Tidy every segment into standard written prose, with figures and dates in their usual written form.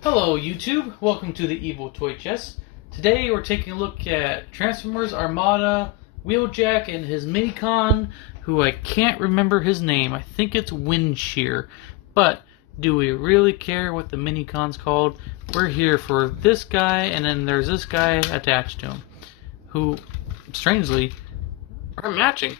Hello YouTube, welcome to the Evil Toy Chest. Today we're taking a look at Transformers Armada, Wheeljack, and his Minicon, who I can't remember his name. I think it's Windshear. But do we really care what the Minicon's called? We're here for this guy, and then there's this guy attached to him, who, strangely, are matching.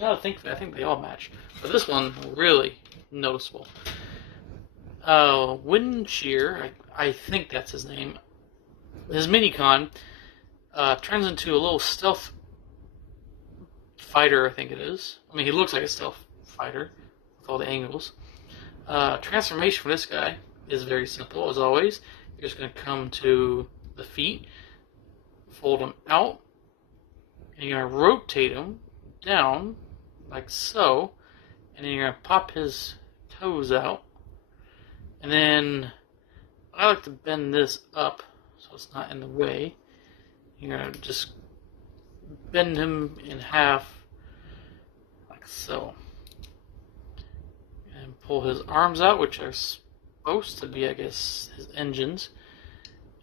I think they all match, but this one really noticeable. Windshear, I think that's his name. His Minicon turns into a little stealth fighter, I think it is. I mean, he looks like a stealth fighter with all the angles. Transformation for this guy is very simple, as always. You're just going to come to the feet, fold them out, and you're going to rotate them down like so, and then you're going to pop his toes out, and then I like to bend this up so it's not in the way. You're going to just bend him in half like so, and pull his arms out, which are supposed to be, I guess, his engines,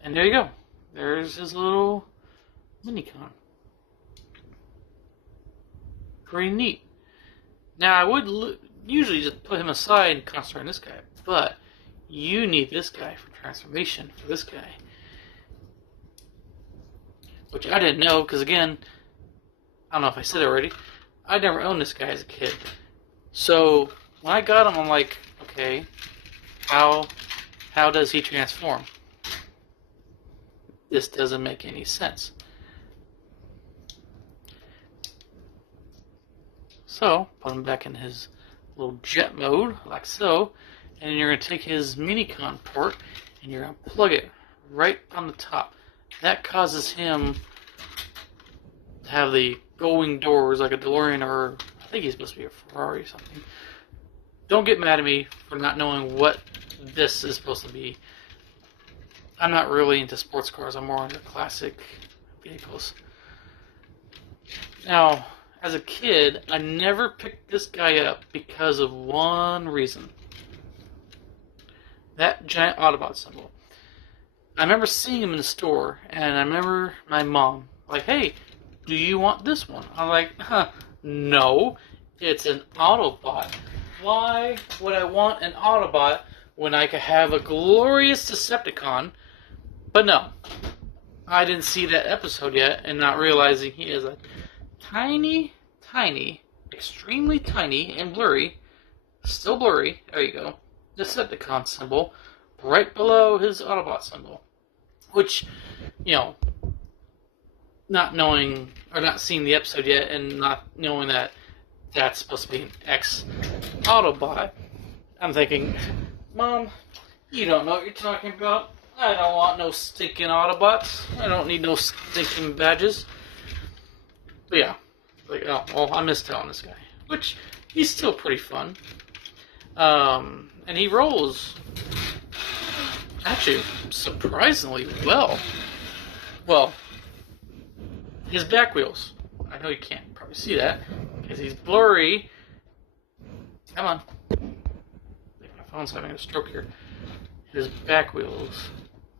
and there you go. There's his little Minicon. Pretty neat. Now, I would usually just put him aside and concentrate on this guy, but you need this guy for transformation for this guy. Which I didn't know, because again, I don't know if I said it already, I never owned this guy as a kid. So, when I got him, I'm like, okay, how does he transform? This doesn't make any sense. So, put him back in his little jet mode, like so, and you're going to take his Minicon port, and you're going to plug it right on the top. That causes him to have the going doors like a DeLorean, or I think he's supposed to be a Ferrari or something. Don't get mad at me for not knowing what this is supposed to be. I'm not really into sports cars, I'm more into classic vehicles. Now, as a kid, I never picked this guy up because of one reason. That giant Autobot symbol. I remember seeing him in the store, and I remember my mom, like, hey, do you want this one? I'm like, no, it's an Autobot. Why would I want an Autobot when I could have a glorious Decepticon? But no, I didn't see that episode yet, and not realizing he is a tiny, extremely tiny and blurry, still blurry, there you go, Decepticon symbol right below his Autobot symbol. Which, you know, not knowing, or not seeing the episode yet, and not knowing that that's supposed to be an ex-Autobot, I'm thinking, Mom, you don't know what you're talking about. I don't want no stinking Autobots. I don't need no stinking badges. But yeah. Like, oh, well, I missed out on this guy. Which, he's still pretty fun. And he rolls, actually, surprisingly well. Well, his back wheels. I know you can't probably see that, because he's blurry. Come on. My phone's having a stroke here. His back wheels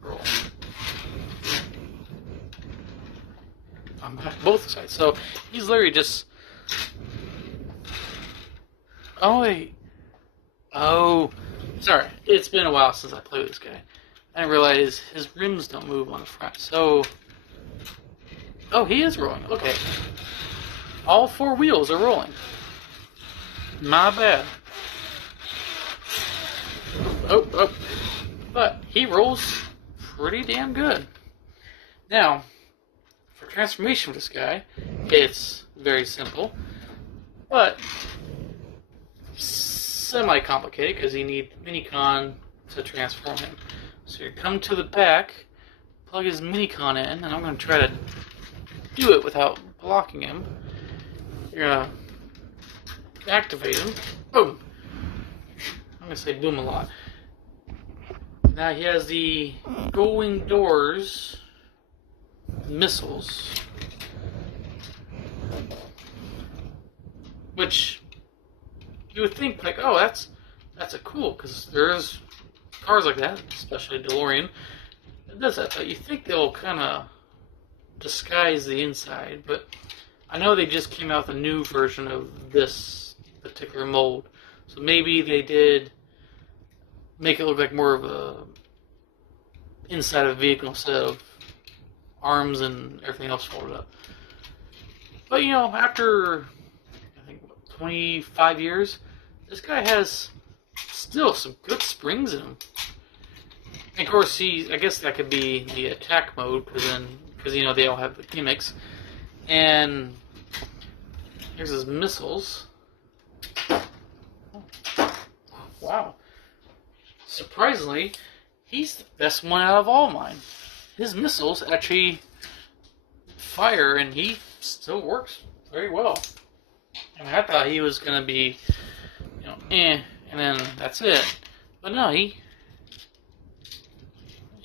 roll. On both sides. So he's literally just. Oh wait. Oh, sorry. It's been a while since I played with this guy. I didn't realize his rims don't move on the front. So. Oh, he is rolling. Okay. All four wheels are rolling. My bad. Oh. But he rolls pretty damn good. Now, for transformation with this guy, it's very simple, but semi-complicated because you need Minicon to transform him. So you come to the back, plug his Minicon in, and I'm going to try to do it without blocking him. You're going to activate him. Boom! I'm going to say boom a lot. Now he has the going doors missiles, which you would think, like, oh, that's that's a cool, because there's cars like that, especially a DeLorean, that does that. But you think they'll kind of disguise the inside, but I know they just came out with a new version of this particular mold. So maybe they did make it look like more of a inside of a vehicle instead of arms and everything else folded up. But you know, after I think 25 years, this guy has still some good springs in him. And of course, I guess that could be the attack mode, because you know they all have the gimmicks. And here's his missiles. Wow. Surprisingly, he's the best one out of all mine. His missiles actually fire, and he still works very well. I mean, I thought he was going to be, you know, and then that's it. But no, he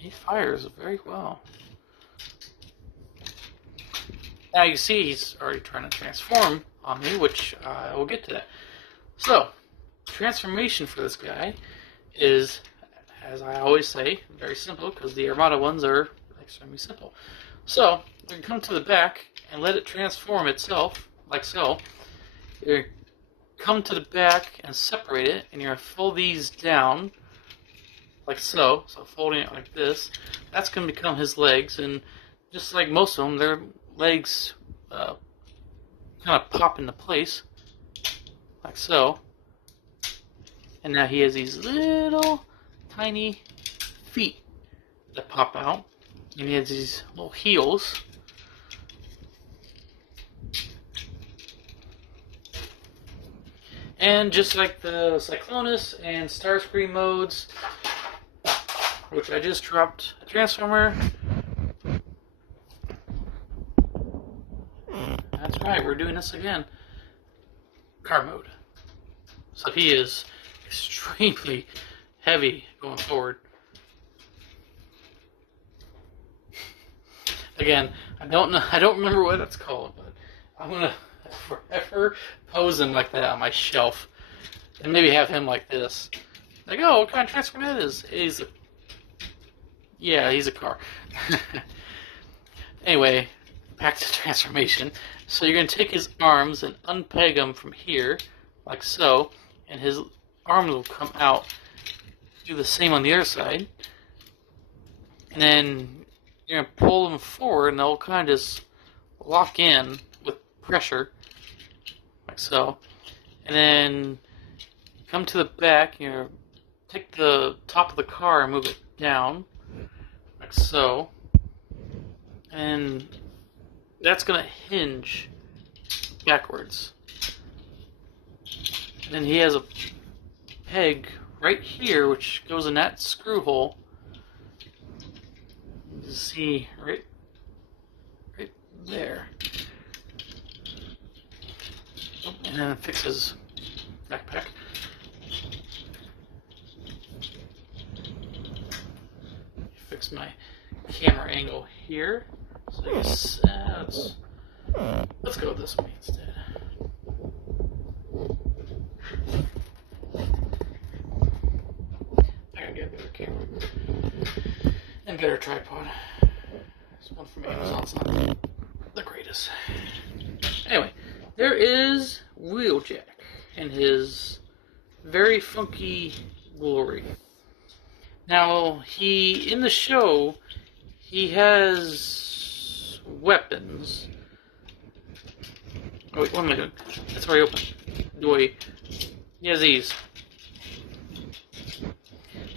fires very well. Now you see he's already trying to transform on me, which I will get to that. So, transformation for this guy is, as I always say, very simple, because the Armada ones are extremely simple. So, you can come to the back and let it transform itself, like so. You come to the back and separate it, and you're going to fold these down, like so. So folding it like this, that's going to become his legs, and just like most of them, their legs kind of pop into place, like so. And now he has these little tiny feet that pop out, and he has these little heels. And just like the Cyclonus and Starscream modes, which I just dropped a Transformer. That's right, we're doing this again. Car mode. So he is extremely heavy going forward. Again, I don't remember what it's called, but I'm gonna forever pose him like that on my shelf, and maybe have him like this. Like, oh, what kind of transformer that is? He's a car. Anyway, back to transformation. So you're gonna take his arms and unpeg them from here, like so, and his arms will come out. Do the same on the other side, and then you're gonna pull them forward, and they'll kind of just lock in with pressure, like so. And then come to the back. You know, take the top of the car and move it down, like so. And that's gonna hinge backwards. And then he has a peg right here, which goes in that screw hole. You see, right there. And then it fixes backpack. Fix my camera angle here. So I guess, let's go this way instead. I gotta get a better camera and better tripod. This one from Amazon's not the greatest. Anyway, there is Wheeljack in his very funky glory. Now, in the show, he has weapons. Oh wait, what am I doing? That's already open. He has these,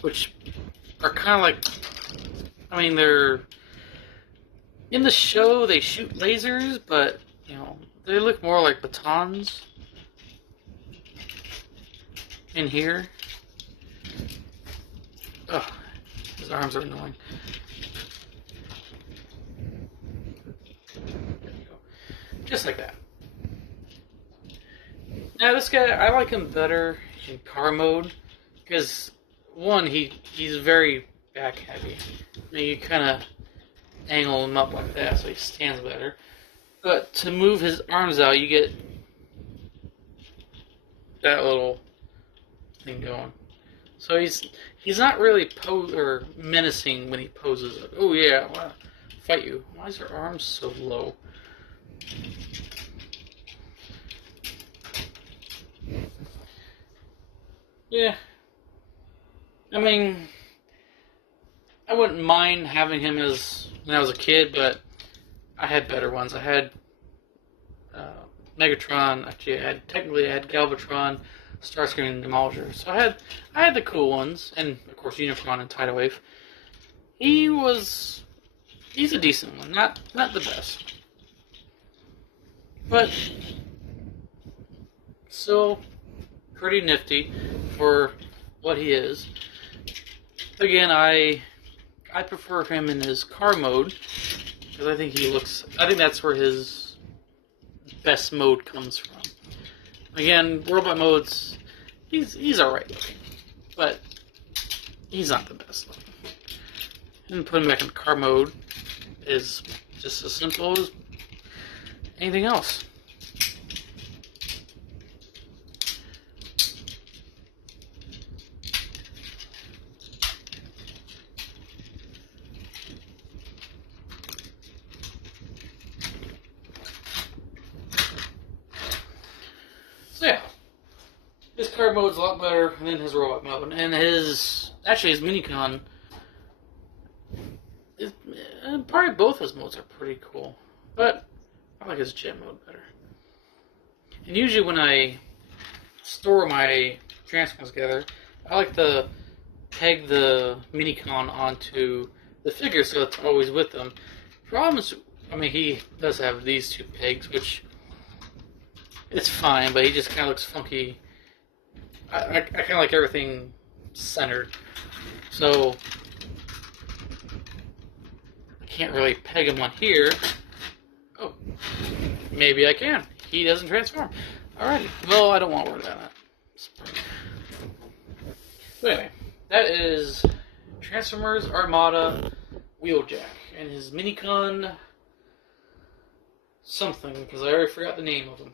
which are kind of like, I mean, they're in the show they shoot lasers, but you know, they look more like batons in here. Ugh, his arms are annoying. There you go. Just like that. Now this guy, I like him better in car mode, because one, he's very back heavy. I mean, you kind of angle him up like that so he stands better. But to move his arms out, you get that little thing going. So he's not really menacing when he poses. Like, oh yeah, I wanna fight you. Why is her arms so low? Yeah. I mean, I wouldn't mind having him as when I was a kid, but I had better ones. I had Megatron. Actually, I had Galvatron, Starscream, and Demolisher. So I had the cool ones, and of course Unicron and Tidal Wave. He's a decent one, not the best, but still pretty nifty for what he is. Again, I prefer him in his car mode because I think that's where his best mode comes from. Again, robot modes, he's alright looking, but he's not the best looking. And putting him back in car mode is just as simple as anything else. So yeah, his car mode's a lot better than his robot mode, and his minicon. Probably both his modes are pretty cool, but I like his jet mode better. And usually when I store my Transformers together, I like to peg the minicon onto the figure so it's always with them. Problems, I mean, he does have these two pegs, which it's fine, but he just kind of looks funky. I kind of like everything centered, so can't really peg him on here. Oh, maybe I can. He doesn't transform. Alrighty. Well, I don't want to worry about that. But anyway, that is Transformers Armada Wheeljack and his minicon something, because I already forgot the name of him.